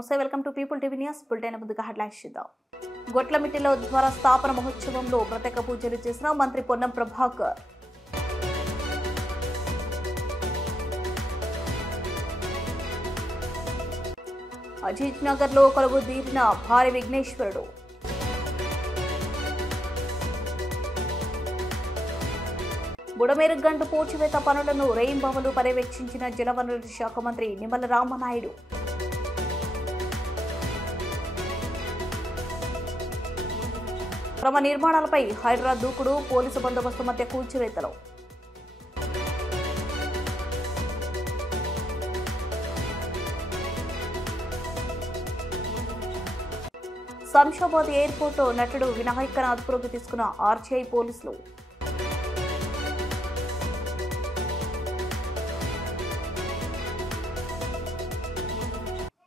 నమస్తే, welcome to people TV news bulletin. ముందుగా headlines చూద్దాం. గొట్లమిట్టిలో ద్వార స్థాపన మహోత్సవంలో ప్రత్యేక పూజలు చేసిన మంత్రి పొన్నం ప్రభాకర్. అజీత్ నగర్ లో కొలువుదీరిన భారీ విఘ్నేశ్వరుడు. బుడమేరుగంటు పూడ్చివేత పనులను రేయింబవలు పర్యవేక్షించిన జలవనరుల శాఖ మంత్రి నిమ్మల రామనాయుడు. క్రమ నిర్మాణాలపై హైదరాబాద్ దూకుడు, పోలీసు బందోబస్తు మధ్య కూల్చివేతలు. శంషాబాద్ ఎయిర్పోర్టు నటుడు వినాయకను అదుపులోకి తీసుకున్న ఆర్టీఐ పోలీసులు.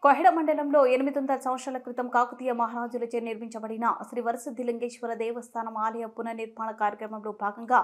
కొహెడ మండలంలో 800 సంవత్సరాల క్రితం కాకతీయ మహారాజులచే నిర్మించబడిన శ్రీ వరసిద్ధిలింగేశ్వర దేవస్థానం ఆలయ పునర్నిర్మాణ కార్యక్రమంలో భాగంగా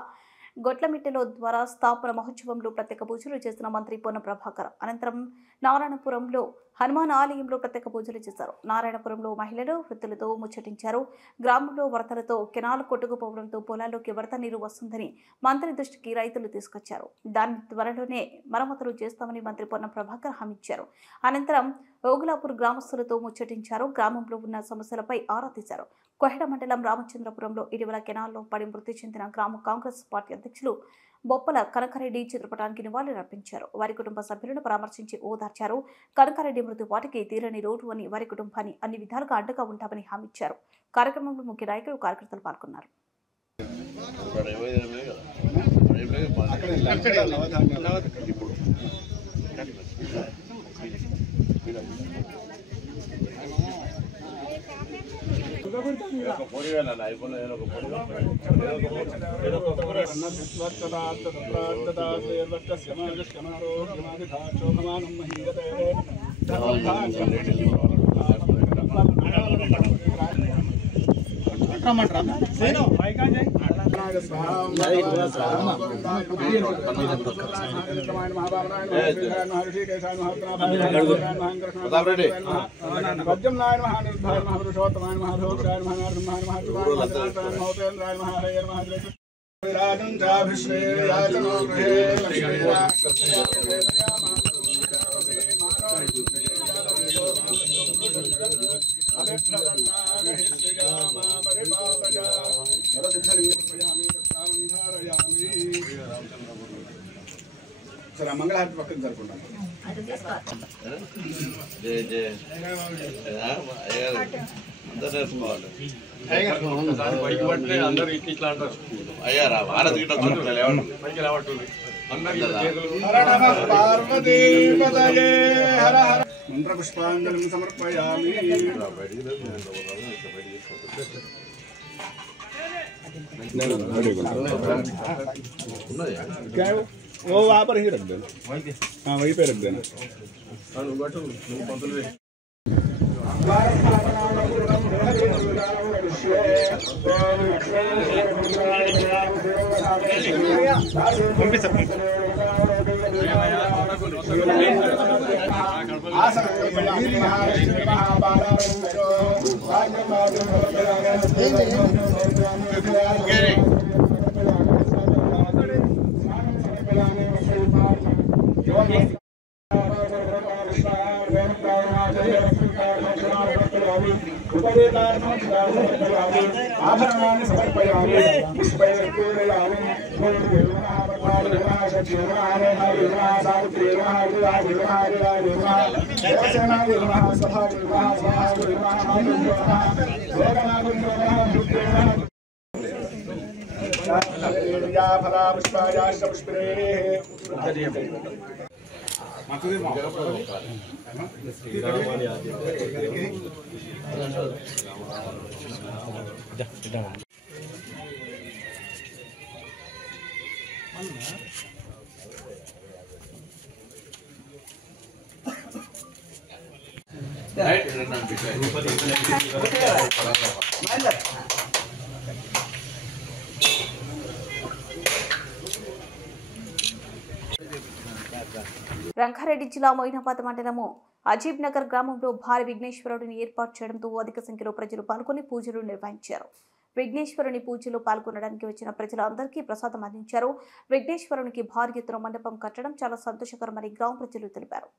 గొట్లమిట్టెలో ద్వార స్థాపన మహోత్సవంలో ప్రత్యేక పూజలు చేసిన మంత్రి పొన్నం ప్రభాకర్. అనంతరం నారాయణపురంలో హనుమాన్ ఆలయంలో ప్రత్యేక పూజలు చేశారు. నారాయణపురంలో మహిళలు వృద్ధులతో ముచ్చటించారు. గ్రామంలో వరదలతో కెనాల్ కొట్టుకుపోవడంతో పొలాల్లోకి వరద నీరు వస్తుందని మంత్రి దృష్టికి రైతులు తీసుకొచ్చారు. దాన్ని త్వరలోనే మరమ్మతులు చేస్తామని మంత్రి పొన్నం ప్రభాకర్ హామీ ఇచ్చారు. అనంతరం ఓగులాపూర్ గ్రామస్తులతో ముచ్చటించారు. గ్రామంలో ఉన్న సమస్యలపై ఆరా తీశారు. కొహెడ మండలం రామచంద్రపురంలో ఇటీవల కెనాల్లో పడి మృతి చెందిన గ్రామ కాంగ్రెస్ పార్టీ అధ్యక్షులు బొప్పల కనకారెడ్డి చిత్రపటానికి నివాళులర్పించారు. వారి కుటుంబ సభ్యులను పరామర్శించి ఓదార్చారు. కనకారెడ్డి మృతి వాటికి తీరని రోడ్డు అని, వారి కుటుంబాన్ని అన్ని విధాలుగా అండగా ఉంటామని హామీ ఇచ్చారు. కార్యక్రమంలో ముఖ్య నాయకులు, కార్యకర్తలు పాల్గొన్నారు. సరే మంగళహారతి పక్కన జరుపుకుంటాం. మంత్ర పుష్పాంజలిం సమర్పయామి. वो वहाँ पर ही रख देना. हाँ वहीं पे रख देना. ఆభరణాన్ని సమర్పయామి. పుష్పైర్పూరయామి. ఫలా పుష్పాయాశ్చ పుష్పేః. రంగారెడ్డి జిల్లా మొయినాబాద్ మండలము అజీబ్ నగర్ గ్రామంలో భారీ విఘ్నేశ్వరుడిని ఏర్పాటు చేయడంతో అధిక సంఖ్యలో ప్రజలు పాల్గొని పూజలు నిర్వహించారు. విఘ్నేశ్వరుని పూజలో పాల్గొనడానికి వచ్చిన ప్రజలందరికీ ప్రసాదం అందించారు. విఘ్నేశ్వరునికి భారీ ఎత్తున మండపం కట్టడం చాలా సంతోషకరమని గ్రామ ప్రజలు తెలిపారు.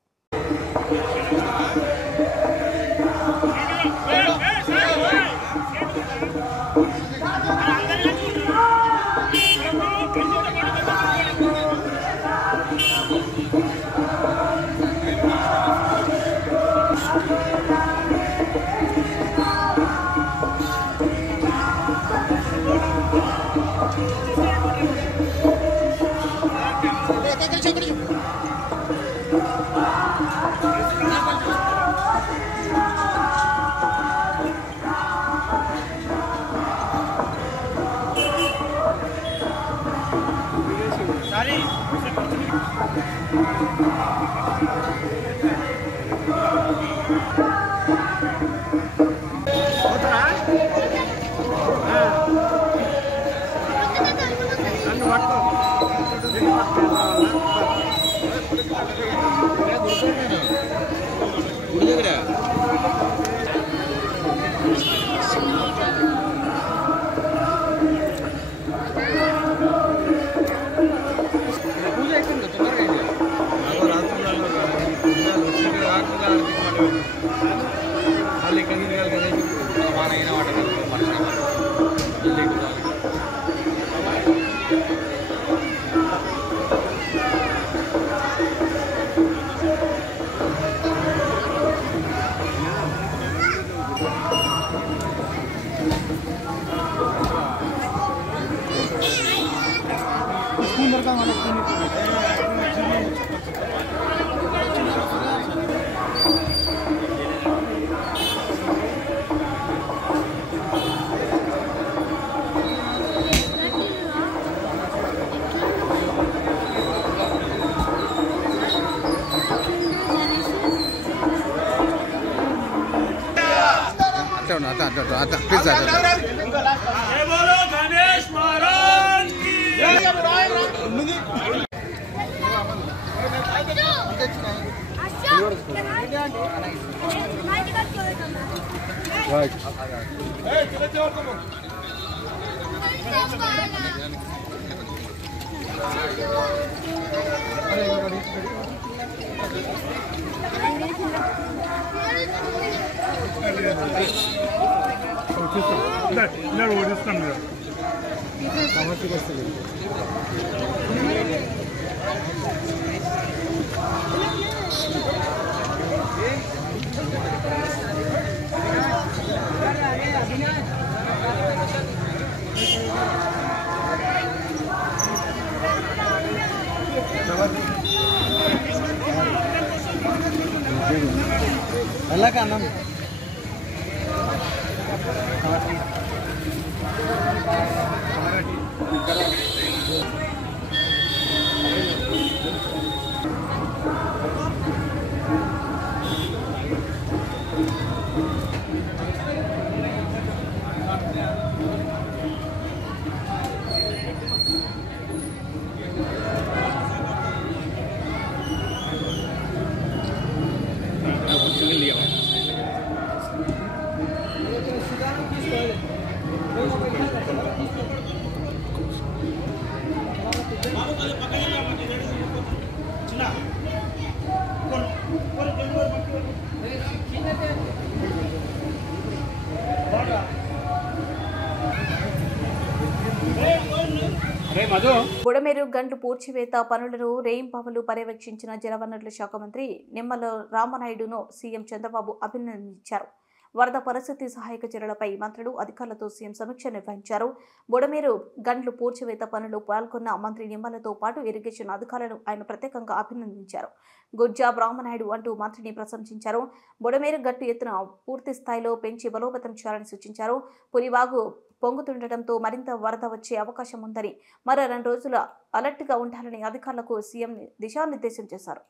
బుడమేరు గండ్లు పూడ్చివేత పనులను రేయింపవలు పర్యవేక్షించిన జలవనరుల శాఖ మంత్రి నిమ్మల రామనాయుడును సీఎం చంద్రబాబు అభినందించారు. వరద పరిస్థితి సహాయక చర్యలపై మంత్రులు అధికారులతో సీఎం సమీక్ష నిర్వహించారు. బుడమేరు గండ్లు పూడ్చివేత పనులు పాల్గొన్న మంత్రి నిమ్మలతో పాటు ఇరిగేషన్ అధికారులను ఆయన ప్రత్యేకంగా అభినందించారు. గుడ్ జాబ్ రామనాయుడు అంటూ మంత్రిని ప్రశంసించారు. బుడమేరు గట్టు ఎత్తున పూర్తి స్థాయిలో పెంచి బలోపేతం చేయాలని సూచించారు. పులివాగు పొంగుతుండటంతో మరింత వరద వచ్చే అవకాశం ఉందని, మరో 2 రోజుల అలర్ట్గా ఉండాలని అధికారులకు సీఎం దిశానిర్దేశం చేశారు.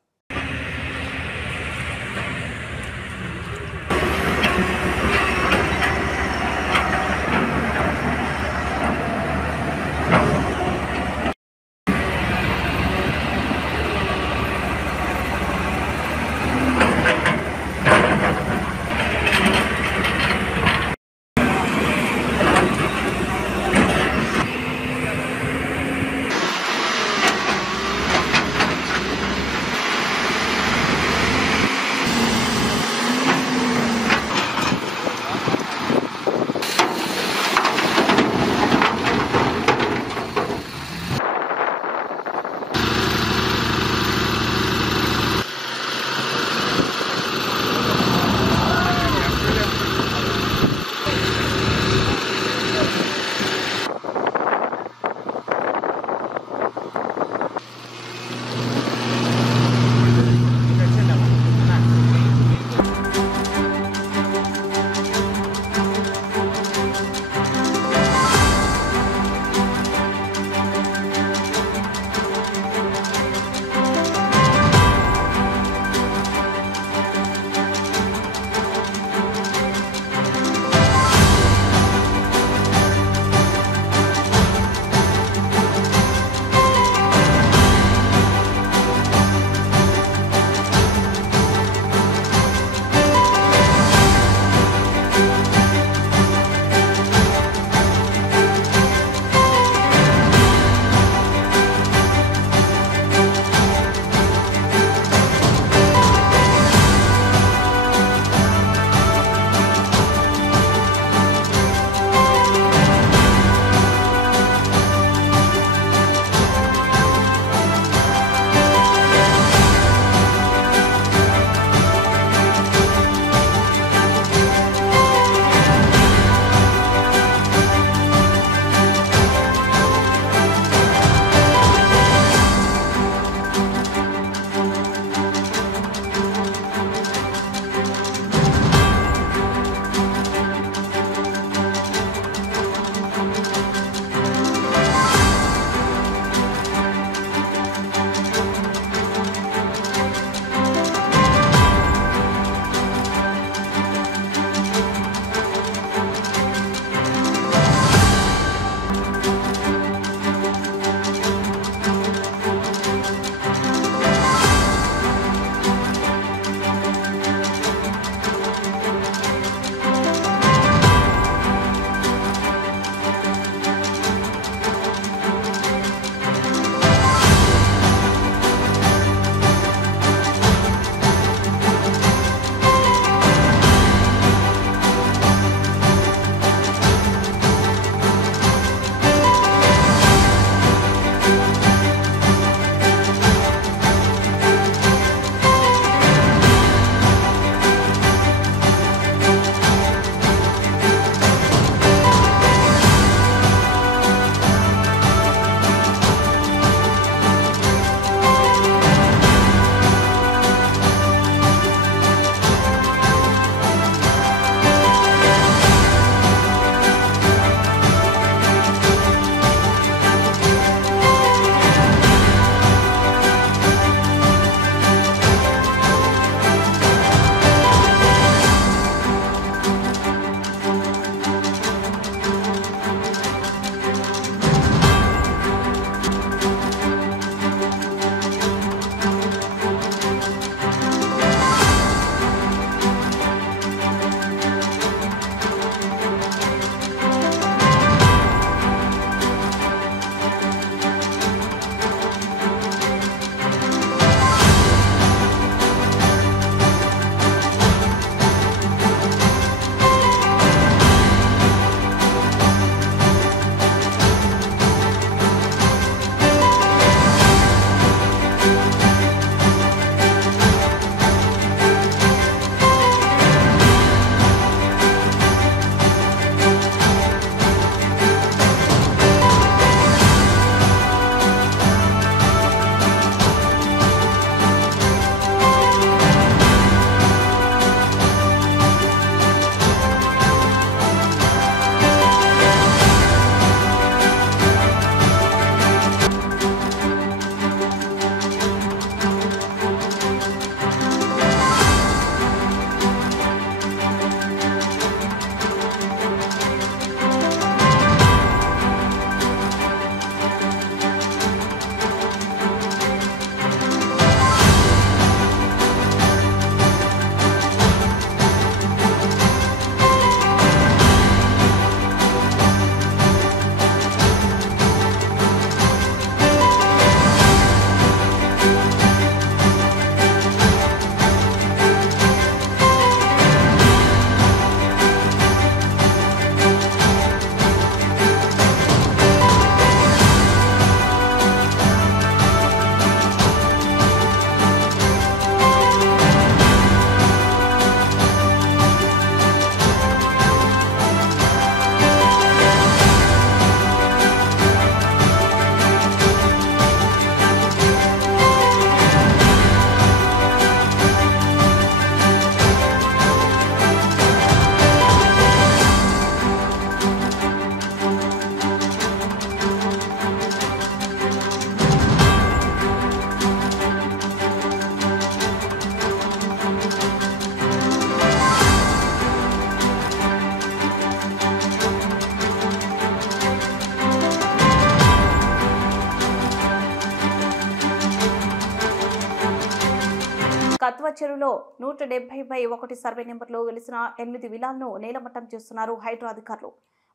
చెరువులో 170/1 సర్వే నెంబర్లో వెలిసిన 8 విలాలను నేలమట్టం చేస్తున్నారు హైడ్రా అధికారులు.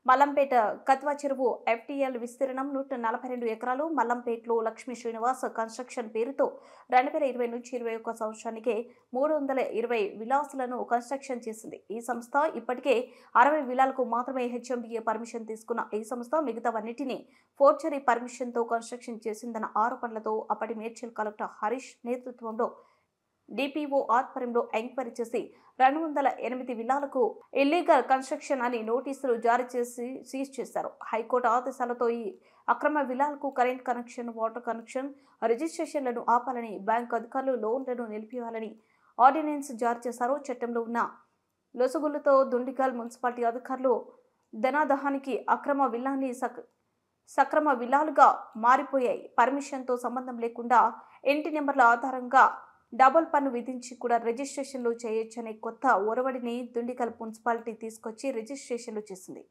మల్లంపేట కత్వా చెరువు FTL విస్తీర్ణం 142 ఎకరాలు. మల్లంపేటలో లక్ష్మీ శ్రీనివాస్ కన్స్ట్రక్షన్ పేరుతో 2020 నుంచి 21 సంవత్సరానికి 320 విలాసులను కన్స్ట్రక్షన్ చేసింది. ఈ సంస్థ ఇప్పటికే 60 విలాలకు మాత్రమే HMDA పర్మిషన్ తీసుకున్న ఈ సంస్థ మిగతావన్నిటినీ ఫోర్జరీ పర్మిషన్తో కన్స్ట్రక్షన్ చేసిందన్న ఆరోపణలతో అప్పటి మేడ్చల్ కలెక్టర్ హరీష్ నేతృత్వంలో DPO ఆధ్వర్యంలో ఎంక్వైరీ చేసి 208 విలాలకు ఇల్లీగల్ కన్స్ట్రక్షన్ అని నోటీసులు జారీ చేసి సీజ్ చేశారు. హైకోర్టు ఆదేశాలతో ఈ అక్రమ విలాలకు కరెంట్ కనెక్షన్, వాటర్ కనెక్షన్, రిజిస్ట్రేషన్లను ఆపాలని, బ్యాంకు అధికారులు లోన్లను నిలిపివేయాలని ఆర్డినెన్స్ జారీ చేశారు. చట్టంలో ఉన్న లొసుగులతో దుండిగల్ మున్సిపాలిటీ అధికారులు ధనాదహానికి అక్రమ విల్లాన్ని సక్రమ విలాలుగా మారిపోయాయి. పర్మిషన్తో సంబంధం లేకుండా ఇంటి నెంబర్ల ఆధారంగా డబుల్ పన్ను విధించి కూడా రిజిస్ట్రేషన్లు చేయొచ్చనే కొత్త ఒరవడిని దుండిగల్ మున్సిపాలిటీ తీసుకొచ్చి రిజిస్ట్రేషన్లు చేసింది.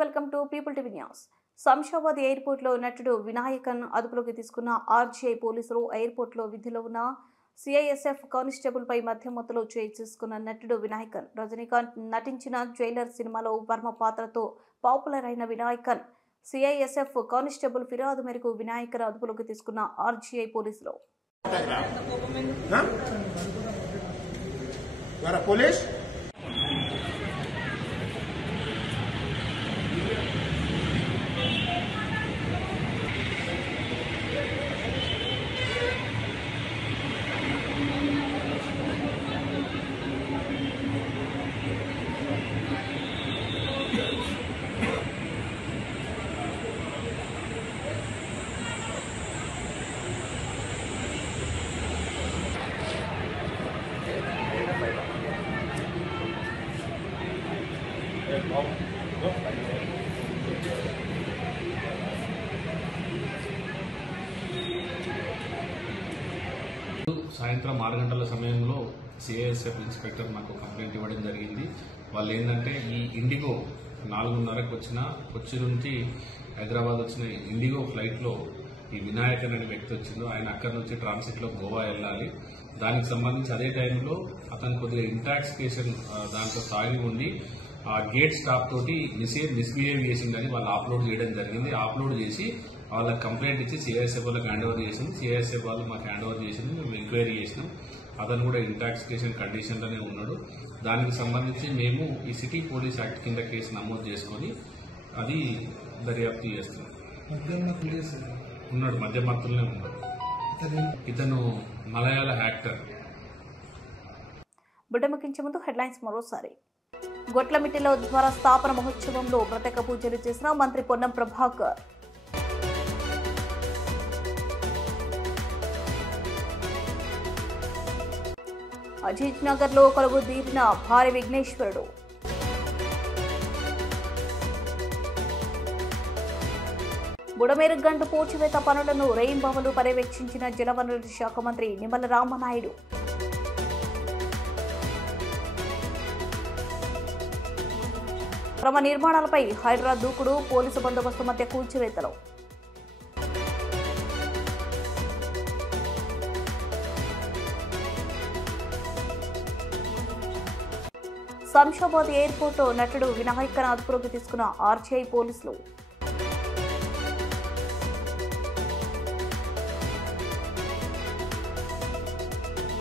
Welcome to people TV news. Shamshabad ఎయిర్పోర్ట్లో నటుడు వినాయకన్ అదుపులోకి తీసుకున్న RGI పోలీసులు ఎయిర్పోర్ట్లో విధిలో ఉన్న CISF కానిస్టేబుల్ పై మధ్య మొత్తంలో చేసుకున్న నటుడు వినాయకన్ రజనీకాంత్ నటించిన జైలర్ సినిమాలో వర్మ పాత్రతో పాపులర్ అయిన వినాయకన్ CISF కానిస్టేబుల్ ఫిర్యాదు మేరకు వినాయకన్ అదుపులోకి తీసుకున్న RGI పోలీసులు. సాయంత్రం 6 గంటల సమయంలో CISF ఇన్స్పెక్టర్ నాకు కంప్లైంట్ ఇవ్వడం జరిగింది. వాళ్ళు ఏంటంటే ఈ ఇండిగో 4:30కు వచ్చిన కొచ్చి నుంచి హైదరాబాద్ వచ్చిన ఇండిగో ఫ్లైట్లో ఈ వినాయకన్ అనే వ్యక్తి వచ్చిండు. ఆయన అక్కడి నుంచి ట్రాన్సిట్లో గోవా వెళ్ళాలి. దానికి సంబంధించి అదే టైంలో అతను కొద్దిగా ఇంటాక్సికేషన్ దాంట్లో తాగి ఉండి ఆ గేట్ స్టాప్ తోటి మిస్బిహేవ్ చేసిందని వాళ్ళు అప్లోడ్ చేయడం జరిగింది. అప్లోడ్ చేసి వాళ్ళకి కంప్లైంట్ ఇచ్చి CISF వాళ్ళకి హ్యాండ్ ఓవర్ చేసింది. CISF వాళ్ళు మాకు హ్యాండ్ ఓవర్ చేసింది. మేము ఎంక్వైరీ చేసినాం. అతను కూడా ఇంటాక్సికేషన్ కండిషన్లోనే ఉన్నాడు. దానికి సంబంధించి మేము ఈ సిటీ పోలీస్ యాక్ట్ కింద కేసు నమోదు చేసుకొని అది దర్యాప్తు చేస్తున్నాం. ఉన్నాడు, మధ్య మత్తులనే ఉన్నాడు. ఇతను మలయాళ యాక్టర్. బుడ్డమకించే ముందు హెడ్లైన్స్ మరోసారి. గొట్లమిట్టెలో ద్వారా స్థాపన మహోత్సవంలో ప్రత్యేక పూజలు చేసిన మంత్రి పొన్నం ప్రభాకర్. అజీజ్ నగర్ లో కొలువు తీరిన భారీ విఘ్నేశ్వరుడు. బుడమేరు గంటు పూడ్చివేత పనులను రెయింబవలు పర్యవేక్షించిన జలవనరుల శాఖ మంత్రి నిమ్మల రామనాయుడు. క్రమ నిర్మాణాలపై హైడ్రా దూకుడు, పోలీసు బందోబస్తు మధ్య కూల్చివేతలు. శంషాబాద్ ఎయిర్పోర్టు నటుడు వినాయకన్ అదుపులోకి తీసుకున్న ఆర్టీఐ పోలీసులు.